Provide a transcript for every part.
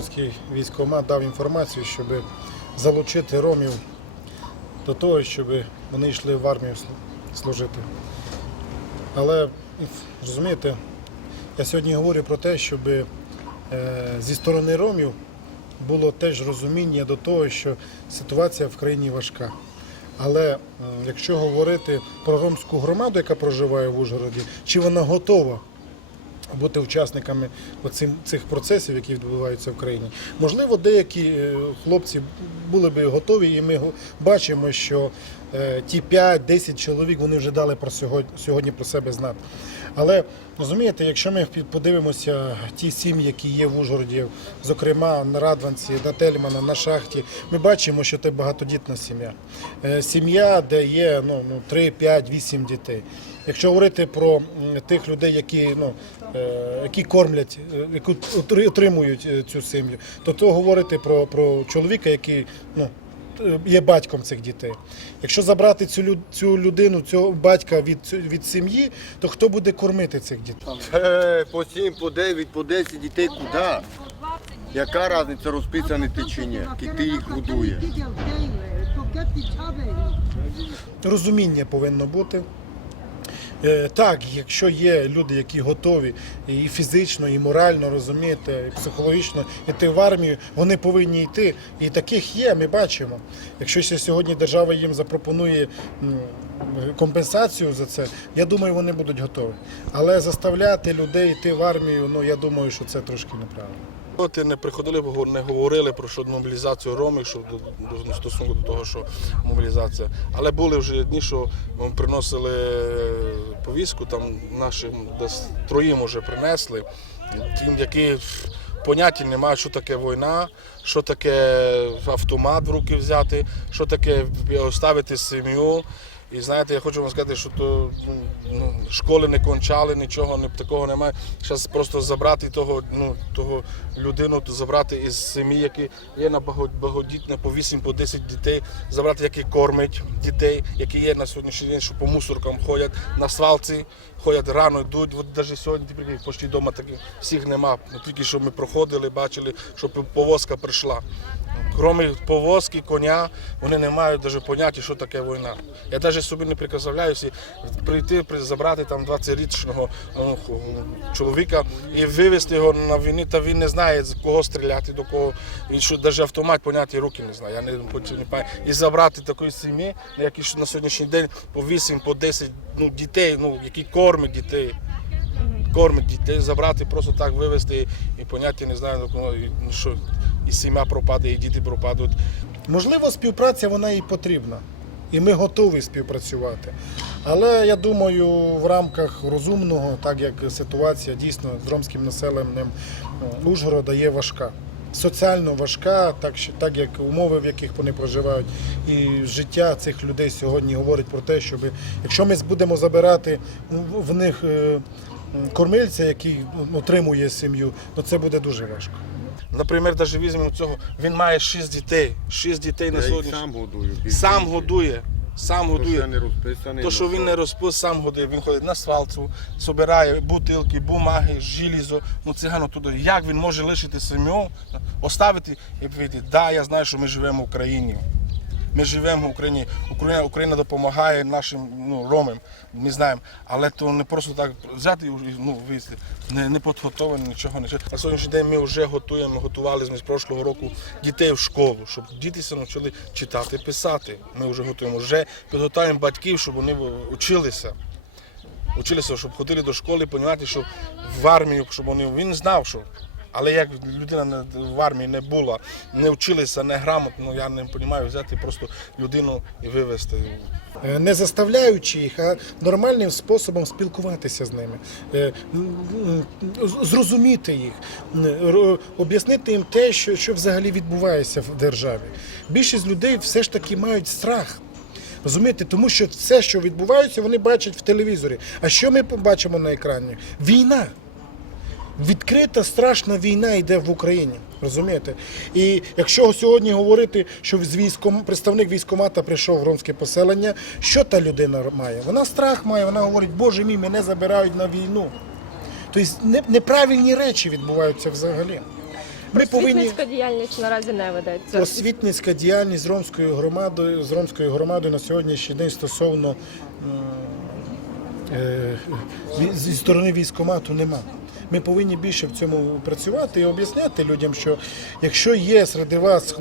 Ужгородський військкомат дав інформацію, щоб залучити ромів до того, щоб вони йшли в армію служити. Але розумієте, я сьогодні говорю про те, щоб е, зі сторони ромів було теж розуміння до того, що ситуація в країні важка. Але якщо говорити про ромську громаду, яка проживає в Ужгороді, чи вона готова бути учасниками цих процесів, які відбуваються в країні. Можливо, деякі е, хлопці були би готові, і ми бачимо, що ті 5-10 чоловік вони вже дали про сьогодні, сьогодні про себе знати. Але розумієте, якщо ми подивимося ті сім'ї, які є в Ужгороді, зокрема на Радванці, на Тельмана, на шахті, ми бачимо, що це багатодітна сім'я. Е, Сім'я, де є ну, ну, 3, 5, 8 дітей. Якщо говорити про тих людей, які, ну, е, які кормлять, е, які е, цю сім'ю, то то говорити про, про чоловіка, який ну, е, є батьком цих дітей. Якщо забрати цю, люд цю людину, цього батька від, від сім'ї, то хто буде кормити цих дітей? Це По 7, по 9, по 10 дітей куди? Яка різниця розписані ти чи ні? І ти їх годує. розуміння повинно бути. Е, Так, якщо є люди, які готові і фізично, і морально розумієте, і психологічно йти в армію, вони повинні йти. І таких є, ми бачимо. Якщо ще сьогодні держава їм запропонує компенсацію за це, я думаю, вони будуть готові. Але заставляти людей йти в армію, ну я думаю, що це трошки неправильно. Ти не приходили, не говорили про що мобілізацію ромів, що до, стосунку до того, що мобілізація. Але були вже дні, що приносили повістку, там нашим десь троїм вже принесли, тим, які поняття не мають, що таке війна, що таке автомат в руки взяти, що таке оставити сім'ю. І знаєте, я хочу вам сказати, що то ну, школи не кончали, нічого не, такого немає. Зараз просто забрати того, ну, того людину, то забрати із сім'ї, які є на баго- багатодітне по 8 по 10 дітей, забрати, які кормять дітей, які є на сьогоднішній день, що по мусоркам ходять, на свалці ходять рано, йдуть. От навіть сьогодні прикинь, почти вдома таких всіх нема. Ну, Тільки що ми проходили, бачили, що повозка прийшла. Крім повозки, коня, вони не мають навіть поняття, що таке війна. Я навіть собі не представляюся прийти, при- забрати там 20-річного ну, чоловіка і вивезти його на війну, та він не знає, з кого стріляти, до кого, і що навіть автомат поняття руки не знає. Я не, не пам'ятаю. І забрати такої сім'ї, які на сьогоднішній день по 8, по 10 ну, дітей, ну, які кормять дітей. Кормить дітей, забрати, просто так вивезти і поняття не знаю, до кого, що сім'я пропаде, і діти пропадуть. Можливо, співпраця вона і потрібна, і ми готові співпрацювати. Але я думаю, в рамках розумного, так як ситуація дійсно з ромським населенням ну, Ужгорода є важка. Соціально важка, так, що- так як умови, в яких вони проживають, і життя цих людей сьогодні говорить про те, щоб якщо ми будемо забирати в- в них е, кормильця, який ну, утримує сім'ю, то це буде дуже важко. Наприклад, навіть візьмемо цього, він має шість дітей. Шість дітей на Я їх сьогодні. сам годую. без Сам годує. Сам То, що я годує. не розписаний. То, що він не розпис, сам годує. Він ходить на свалцю, збирає бутилки, бумаги, желізо, ну цигано туди. Як він може лишити сім'ю, оставити і відповідати, да, я знаю, що ми живемо в Україні. Ми живемо в Україні. Україна, Україна допомагає нашим ну, ромам, ми знаємо. Але то не просто так взяти і ну, вийти. Не, не підготовлено, нічого не На сьогоднішній день ми вже готуємо, готували з прошлого року дітей в школу, щоб діти навчили читати, писати. Ми вже готуємо. Вже підготуємо батьків, щоб вони вчилися. Училися, щоб ходили до школи, розуміти, що в армію, щоб вони він знав, що. Але як людина не- в армії не була, не вчилася, не грамотно, я не розумію, взяти просто людину і вивезти. Е, не заставляючи їх, а нормальним способом спілкуватися з ними, Е, зрозуміти їх, об'яснити їм те, що, що взагалі відбувається в державі. Більшість людей все ж таки мають страх. Розумієте, тому що все, що відбувається, вони бачать в телевізорі. А що ми побачимо на екрані? Війна. Відкрита страшна війна йде в Україні. Розумієте? І якщо сьогодні говорити, що з військом представник військомата прийшов в ромське поселення, що та людина має? Вона страх має, вона говорить, Боже мій, мене забирають на війну. Тобто неправильні речі відбуваються взагалі. Ми повинні діяльність наразі не ведеться. освітницька діяльність з ромською громадою з ромською громадою на сьогоднішній день стосовно е, зі сторони військкомату нема. Ми повинні більше в цьому працювати і об'ясняти людям, що якщо є серед вас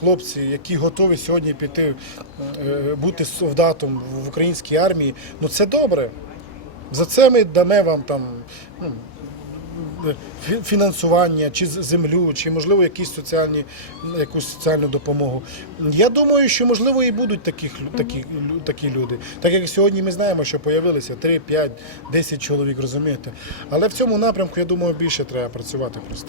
хлопці, які готові сьогодні піти е, бути солдатом в українській армії, ну це добре. За це ми дамо вам там ну, фінансування, чи землю, чи можливо якісь соціальні, якусь соціальну допомогу. Я думаю, що можливо і будуть таких, такі, лю- такі люди. Так як сьогодні ми знаємо, що появилися 3, 5, 10 чоловік, розумієте. Але в цьому напрямку, я думаю, більше треба працювати просто.